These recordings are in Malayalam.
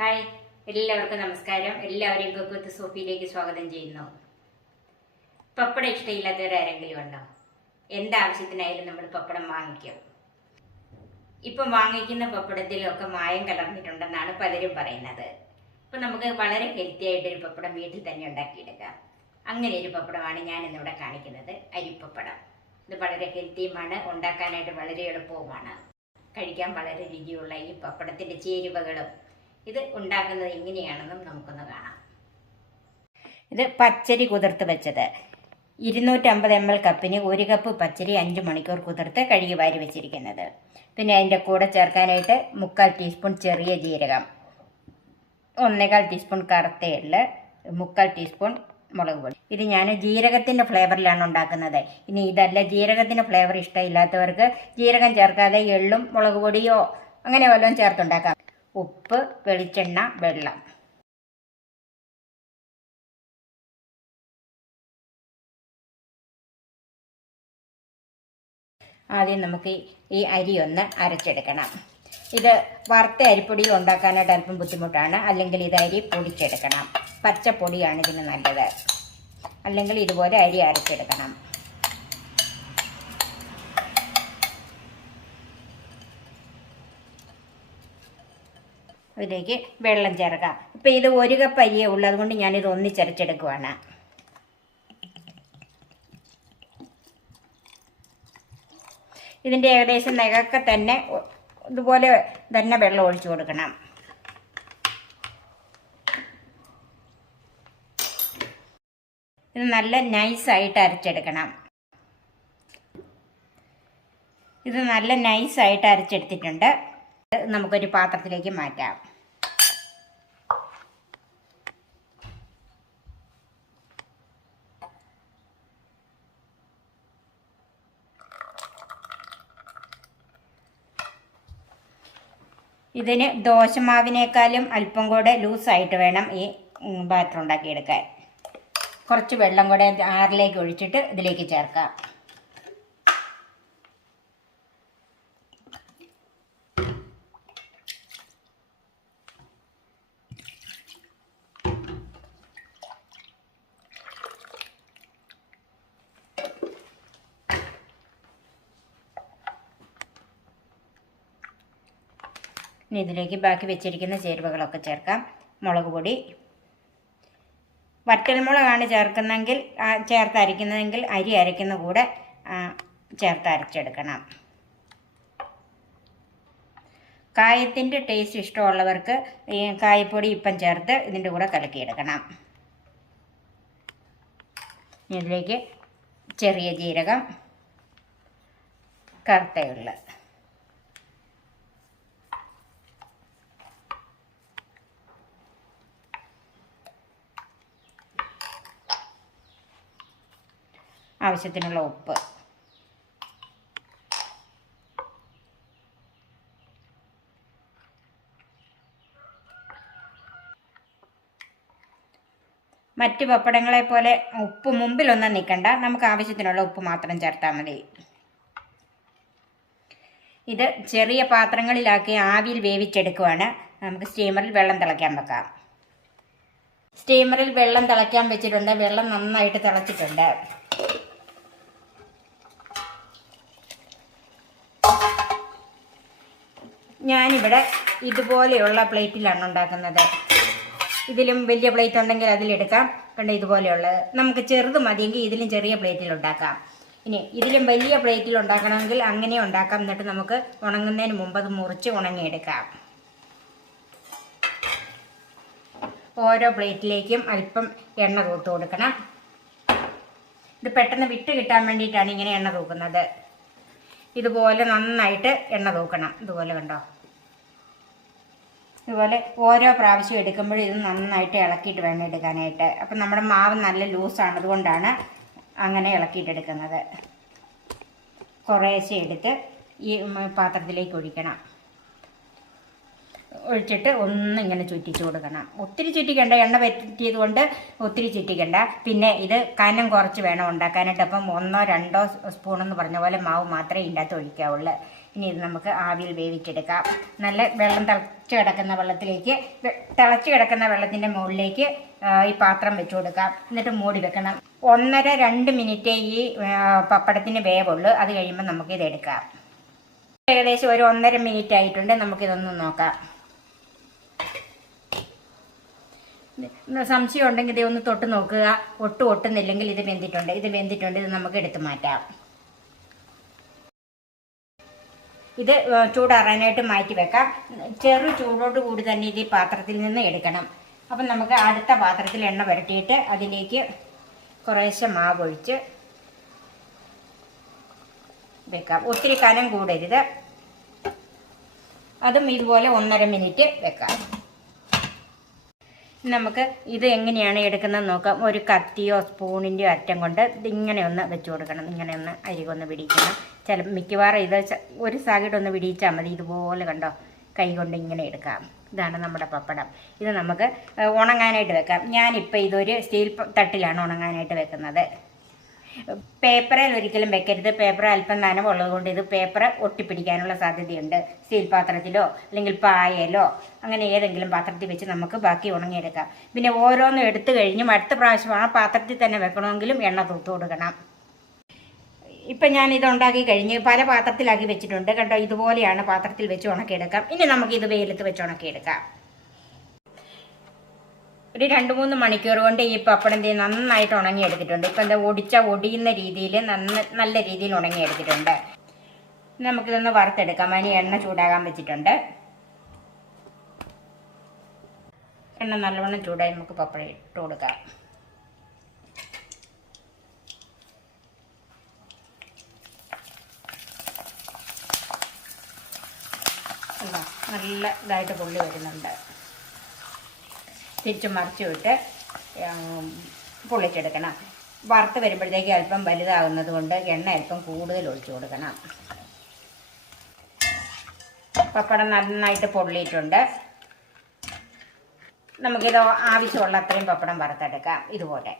ഹായ്, എല്ലാവർക്കും നമസ്കാരം. എല്ലാവരെയും കുക്ക് വിത്ത് സോഫിയിലേക്ക് സ്വാഗതം ചെയ്യുന്നു. പപ്പടം ഇഷ്ടമില്ലാത്തവരാരെങ്കിലും ഉണ്ടോ? എന്താവശ്യത്തിനായാലും നമ്മൾ പപ്പടം വാങ്ങിക്കും. ഇപ്പം വാങ്ങിക്കുന്ന പപ്പടത്തിലൊക്കെ മായം കലർന്നിട്ടുണ്ടെന്നാണ് പലരും പറയുന്നത്. ഇപ്പം നമുക്ക് വളരെ ഹെൽത്തി ആയിട്ടൊരു പപ്പടം വീട്ടിൽ തന്നെ ഉണ്ടാക്കിയെടുക്കാം. അങ്ങനെ ഒരു പപ്പടമാണ് ഞാൻ ഇന്നിവിടെ കാണിക്കുന്നത്, അരിപ്പപ്പടം. ഇത് വളരെ ഹെൽത്തിയുമാണ്, ഉണ്ടാക്കാനായിട്ട് വളരെ എളുപ്പവുമാണ്. കഴിക്കാൻ വളരെ രുചിയുള്ള ഈ പപ്പടത്തിൻ്റെ ചേരുവകളും ഇത് ഉണ്ടാക്കുന്നത് എങ്ങനെയാണെന്നും നമുക്കൊന്ന് കാണാം. ഇത് പച്ചരി കുതിർത്ത് വെച്ചത് 250 ml കപ്പിന് 1 കപ്പ് പച്ചരി 5 മണിക്കൂർ കുതിർത്ത് കഴുകി വാരി വെച്ചിരിക്കുന്നത്. പിന്നെ അതിൻ്റെ കൂടെ ചേർക്കാനായിട്ട് 3/4 ടീസ്പൂൺ ചെറിയ ജീരകം, 1/4 ടീസ്പൂൺ കറുത്ത എള്ള്, 3/4 ടീസ്പൂൺ മുളക് പൊടി. ഇത് ഞാൻ ജീരകത്തിൻ്റെ ഫ്ലേവറിലാണ് ഉണ്ടാക്കുന്നത്. ഇനി ഇതല്ല, ജീരകത്തിൻ്റെ ഫ്ലേവർ ഇഷ്ടമില്ലാത്തവർക്ക് ജീരകം ചേർക്കാതെ എള്ളും മുളക് പൊടിയോ അങ്ങനെ വല്ലതും ചേർത്തുണ്ടാക്കാം. ഉപ്പ്, വെളിച്ചെണ്ണ, വെള്ളം. ആദ്യം നമുക്ക് ഈ അരി ഒന്ന് അരച്ചെടുക്കണം. ഇത് വറുത്ത അരിപ്പൊടിയിൽ ഉണ്ടാക്കാനായിട്ട് അല്പം ബുദ്ധിമുട്ടാണ്. അല്ലെങ്കിൽ ഇത് അരി പൊടിച്ചെടുക്കണം. പച്ചപ്പൊടിയാണ് ഇതിന് നല്ലത്. അല്ലെങ്കിൽ ഇതുപോലെ അരി അരച്ചെടുക്കണം. അതിലേക്ക് വെള്ളം ചേർക്കാം. ഇപ്പം ഇത് 1 കപ്പ് അരിയേ ഉള്ളൂ, അതുകൊണ്ട് ഞാനിത് ഒന്നിച്ചരച്ചെടുക്കുവാണ്. ഇതിൻ്റെ ഏകദേശം നികക്കെ തന്നെ ഇതുപോലെ തന്നെ വെള്ളം ഒഴിച്ചു കൊടുക്കണം. ഇത് നല്ല നൈസായിട്ട് അരച്ചെടുക്കണം. ഇത് നല്ല നൈസായിട്ട് അരച്ചെടുത്തിട്ടുണ്ട്. നമുക്കൊരു പാത്രത്തിലേക്ക് മാറ്റാം. ഇതിന് ദോശമാവിനേക്കാളും അല്പം കൂടെ ലൂസായിട്ട് വേണം ഈ ബാറ്റർ ഉണ്ടാക്കിയെടുക്കാൻ. കുറച്ച് വെള്ളം കൂടെ ആറിലേക്ക് ഒഴിച്ചിട്ട് ഇതിലേക്ക് ചേർക്കാം. ഇനി ഇതിലേക്ക് ബാക്കി വെച്ചിരിക്കുന്ന ചേരുവകളൊക്കെ ചേർക്കാം. മുളക് പൊടി, വറ്റൽമുളകാണ് ചേർക്കുന്നതെങ്കിൽ ചേർത്തരയ്ക്കുന്നതെങ്കിൽ അരി അരയ്ക്കുന്ന കൂടെ ചേർത്തരച്ചെടുക്കണം. കായത്തിൻ്റെ ടേസ്റ്റ് ഇഷ്ടമുള്ളവർക്ക് ഈ കായപ്പൊടി ഇപ്പം ചേർത്ത് ഇതിൻ്റെ കൂടെ കലക്കിയെടുക്കണം. ഇതിലേക്ക് ചെറിയ ജീരകം, കറുത്ത എള്ള്, ആവശ്യത്തിനുള്ള ഉപ്പ്, മറ്റ് പപ്പടങ്ങളെ പോലെ ഉപ്പ് മുമ്പിലൊന്നും നിൽക്കണ്ട. നമുക്ക് ആവശ്യത്തിനുള്ള ഉപ്പ് മാത്രം ചേർത്താൽ മതി. ഇത് ചെറിയ പാത്രങ്ങളിലാക്കി ആവിയിൽ വേവിച്ചെടുക്കുവാണ്. നമുക്ക് സ്റ്റീമറിൽ വെള്ളം തിളയ്ക്കാൻ വെക്കാം. സ്റ്റീമറിൽ വെള്ളം തിളയ്ക്കാൻ വെച്ചിട്ടുണ്ട്. വെള്ളം നന്നായിട്ട് തിളച്ചിട്ടുണ്ട്. ഞാനിവിടെ ഇതുപോലെയുള്ള പ്ലേറ്റിലാണ് ഉണ്ടാക്കുന്നത്. ഇതിലും വലിയ പ്ലേറ്റ് ഉണ്ടെങ്കിൽ അതിലെടുക്കാം. കണ്ട, ഇതുപോലെയുള്ളത്. നമുക്ക് ചെറുത് മതിയെങ്കിൽ ഇതിലും ചെറിയ പ്ലേറ്റിൽ ഉണ്ടാക്കാം. ഇനി ഇതിലും വലിയ പ്ലേറ്റിൽ ഉണ്ടാക്കണമെങ്കിൽ അങ്ങനെ ഉണ്ടാക്കാം. എന്നിട്ട് നമുക്ക് ഉണങ്ങുന്നതിന് മുമ്പ് അത് മുറിച്ച് ഉണങ്ങിയെടുക്കാം. ഓരോ പ്ലേറ്റിലേക്കും അല്പം എണ്ണ തൂത്ത് കൊടുക്കണം. ഇത് പെട്ടെന്ന് വിട്ട് കിട്ടാൻ വേണ്ടിയിട്ടാണ് ഇങ്ങനെ എണ്ണ തൂക്കുന്നത്. ഇതുപോലെ നന്നായിട്ട് എണ്ണ തൂക്കണം. ഇതുപോലെ കണ്ടോ, ഇതുപോലെ ഓരോ പ്രാവശ്യം എടുക്കുമ്പോഴും ഇത് നന്നായിട്ട് ഇളക്കിയിട്ട് വേണം എടുക്കാനായിട്ട്. അപ്പം നമ്മുടെ മാവ് നല്ല ലൂസാണ്, അതുകൊണ്ടാണ് അങ്ങനെ ഇളക്കിയിട്ടെടുക്കുന്നത്. കുറേശ്ശെ എടുത്ത് ഈ പാത്രത്തിലേക്ക് ഒഴിക്കണം. ഒഴിച്ചിട്ട് ഒന്നിങ്ങനെ ചുറ്റിച്ച് കൊടുക്കണം. ഒത്തിരി ചുറ്റിക്കണ്ട, എണ്ണ പറ്റിയത് കൊണ്ട് ഒത്തിരി ചുറ്റിക്കണ്ട. പിന്നെ ഇത് കനം കുറച്ച് വേണം ഉണ്ടാക്കാനായിട്ട്. അപ്പം 1-2 സ്പൂണെന്ന് പറഞ്ഞ പോലെ മാവ് മാത്രമേ ഇതിൻ്റെ അകത്ത് ഒഴിക്കാവുള്ളൂ. ഇനി ഇത് നമുക്ക് ആവിയിൽ വേവിച്ചെടുക്കാം. നല്ല വെള്ളം തിളച്ച് കിടക്കുന്ന വെള്ളത്തിൻ്റെ മുകളിലേക്ക് ഈ പാത്രം വെച്ച് കൊടുക്കാം. എന്നിട്ട് മൂടി വെക്കണം. 1-2 മിനിറ്റ് ഈ പപ്പടത്തിന് വേവുള്ളൂ. അത് കഴിയുമ്പോൾ നമുക്കിത് എടുക്കാം. ഏകദേശം ഒരു 1.5 മിനിറ്റ് ആയിട്ടുണ്ട്. നമുക്കിതൊന്ന് നോക്കാം. സംശയം ഉണ്ടെങ്കിൽ ഇത് ഒന്ന് തൊട്ട് നോക്കുക. ഒട്ടുന്നില്ലെങ്കിൽ ഇത് വെന്തിട്ടുണ്ട്. ഇത് നമുക്ക് എടുത്തു മാറ്റാം. ഇത് ചൂടാറാനായിട്ട് മാറ്റി വെക്കാം. ചെറു ചൂടോട് കൂടി തന്നെ ഇത് ഈ പാത്രത്തിൽ നിന്ന് എടുക്കണം. അപ്പം നമുക്ക് അടുത്ത പാത്രത്തിൽ എണ്ണ പുരട്ടിയിട്ട് അതിലേക്ക് കുറേശ്ശെ മാവ് ഒഴിച്ച് വെക്കാം. ഒത്തിരി കനം കൂടരുത്. അതും ഇതുപോലെ 1.5 മിനിറ്റ് വെക്കാം. നമുക്ക് ഇത് എങ്ങനെയാണ് എടുക്കുന്നത് നോക്കാം. ഒരു കത്തിയോ സ്പൂണിൻ്റെയോ അറ്റം കൊണ്ട് ഇതിങ്ങനെ ഒന്ന് വെച്ച് കൊടുക്കണം. ഇങ്ങനെ ഒന്ന് അരികൊന്ന് പിടിക്കണം. മിക്കവാറും ഇത് ഒരു സൈഡ് ഒന്ന് പിടിച്ചാൽ മതി. ഇതുപോലെ കണ്ടോ, കൈ കൊണ്ട് ഇങ്ങനെ എടുക്കാം. ഇതാണ് നമ്മുടെ പപ്പടം. ഇത് നമുക്ക് ഉണങ്ങാനായിട്ട് വെക്കാം. ഞാനിപ്പോൾ ഇതൊരു സ്റ്റീൽ തട്ടിലാണ് ഉണങ്ങാനായിട്ട് വെക്കുന്നത്. പേപ്പറിൽ ഒരിക്കലും വെക്കരുത്. പേപ്പർ അല്പം നനവുള്ളത് കൊണ്ട് ഇത് പേപ്പർ ഒട്ടിപ്പിടിക്കാനുള്ള സാധ്യതയുണ്ട്. സ്റ്റീൽ പാത്രത്തിലോ അല്ലെങ്കിൽ പായലോ അങ്ങനെ ഏതെങ്കിലും പാത്രത്തിൽ വെച്ച് നമുക്ക് ബാക്കി ഉണങ്ങിയെടുക്കാം. പിന്നെ ഓരോന്നും എടുത്തു കഴിഞ്ഞും അടുത്ത പ്രാവശ്യം ആ പാത്രത്തിൽ തന്നെ വെക്കണമെങ്കിലും എണ്ണ തൂത്ത് കൊടുക്കണം. ഇപ്പം ഞാൻ ഇത് ഉണ്ടാക്കി കഴിഞ്ഞ് പല പാത്രത്തിലാക്കി വെച്ചിട്ടുണ്ട്. കണ്ടോ, ഇതുപോലെയാണ് പാത്രത്തിൽ വെച്ച് ഉണക്കിയെടുക്കാം. ഇനി നമുക്കിത് വെയിലത്ത് വെച്ച് ഉണക്കിയെടുക്കാം. ഒരു 2-3 മണിക്കൂർ കൊണ്ട് ഈ പപ്പടം നന്നായിട്ട് ഉണങ്ങിയെടുത്തിട്ടുണ്ട്. ഇപ്പം എന്താ ഒടിയുന്ന രീതിയിൽ നല്ല രീതിയിൽ ഉണങ്ങിയെടുത്തിട്ടുണ്ട്. നമുക്കിതൊന്ന് വറുത്തെടുക്കാം. അതിന് എണ്ണ ചൂടാകാൻ വെച്ചിട്ടുണ്ട്. എണ്ണ നല്ലവണ്ണം ചൂടായി നമുക്ക് പപ്പടം ഇട്ട് കൊടുക്കാം. നല്ല ഇതായിട്ട് പൊള്ളി വരുന്നുണ്ട്. തിരിച്ചു മറിച്ചു വിട്ട് പൊള്ളിച്ചെടുക്കണം. വറുത്ത് വരുമ്പോഴത്തേക്ക് അല്പം വലുതാകുന്നത് കൊണ്ട് എണ്ണ അല്പം കൂടുതൽ ഒഴിച്ചു കൊടുക്കണം. പപ്പടം നന്നായിട്ട് പൊള്ളിയിട്ടുണ്ട്. നമുക്കിത് ആവശ്യമുള്ള അത്രയും പപ്പടം വറുത്തെടുക്കാം. ഇതുപോലെ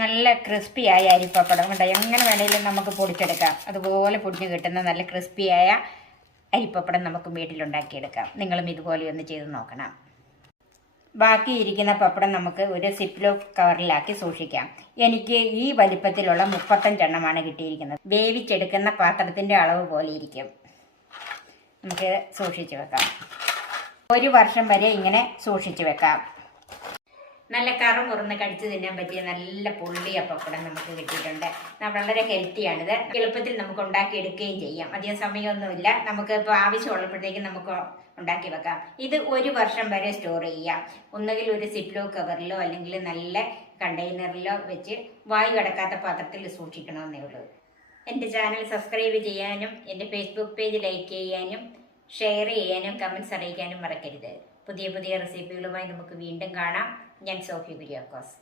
നല്ല ക്രിസ്പിയായ അരിപ്പപ്പടം കണ്ടോ, എങ്ങനെ വേണമെങ്കിലും നമുക്ക് പൊടിച്ചെടുക്കാം. അതുപോലെ പൊടിഞ്ഞ് കിട്ടുന്ന നല്ല ക്രിസ്പിയായ അരിപ്പപ്പടം നമുക്ക് വീട്ടിലുണ്ടാക്കിയെടുക്കാം. നിങ്ങളും ഇതുപോലെ ഒന്ന് ചെയ്ത് നോക്കണം. ബാക്കി ഇരിക്കുന്ന പപ്പടം നമുക്ക് ഒരു സിപ്ലോ കവറിലാക്കി സൂക്ഷിക്കാം. എനിക്ക് ഈ വലിപ്പത്തിലുള്ള 35 എണ്ണമാണ് കിട്ടിയിരിക്കുന്നത്. വേവിച്ചെടുക്കുന്ന പാത്രത്തിൻ്റെ അളവ് പോലെ ഇരിക്കും. നമുക്ക് സൂക്ഷിച്ച് വെക്കാം. 1 വർഷം വരെ ഇങ്ങനെ സൂക്ഷിച്ച് വെക്കാം. നല്ല കറുമുറന്ന് കടിച്ച് തിന്നാൻ പറ്റിയ നല്ല പൊള്ളിയ പപ്പടം നമുക്ക് കിട്ടിയിട്ടുണ്ട്. വളരെ ഹെൽത്തിയാണിത്. എളുപ്പത്തിൽ നമുക്ക് ഉണ്ടാക്കിയെടുക്കുകയും ചെയ്യാം. അധികം സമയമൊന്നുമില്ല. നമുക്ക് ഇപ്പോൾ ആവശ്യമുള്ളപ്പോഴത്തേക്കും നമുക്ക് ഉണ്ടാക്കി വെക്കാം. ഇത് 1 വർഷം വരെ സ്റ്റോർ ചെയ്യാം. ഒന്നുകിൽ ഒരു സിപ്ലോ കവറിലോ അല്ലെങ്കിൽ നല്ല കണ്ടെയ്നറിലോ വെച്ച് വായു കടക്കാത്ത പാത്രത്തിൽ സൂക്ഷിക്കണമെന്നേ ഉള്ളൂ. എൻ്റെ ചാനൽ സബ്സ്ക്രൈബ് ചെയ്യാനും എൻ്റെ ഫേസ്ബുക്ക് പേജ് ലൈക്ക് ചെയ്യാനും ഷെയർ ചെയ്യാനും കമൻറ്റ്സ് അറിയിക്കാനും മറക്കരുത്. പുതിയ റെസിപ്പികളുമായി നമുക്ക് വീണ്ടും കാണാം. ഞാൻ സോഫി കുര്യാക്കോസ്.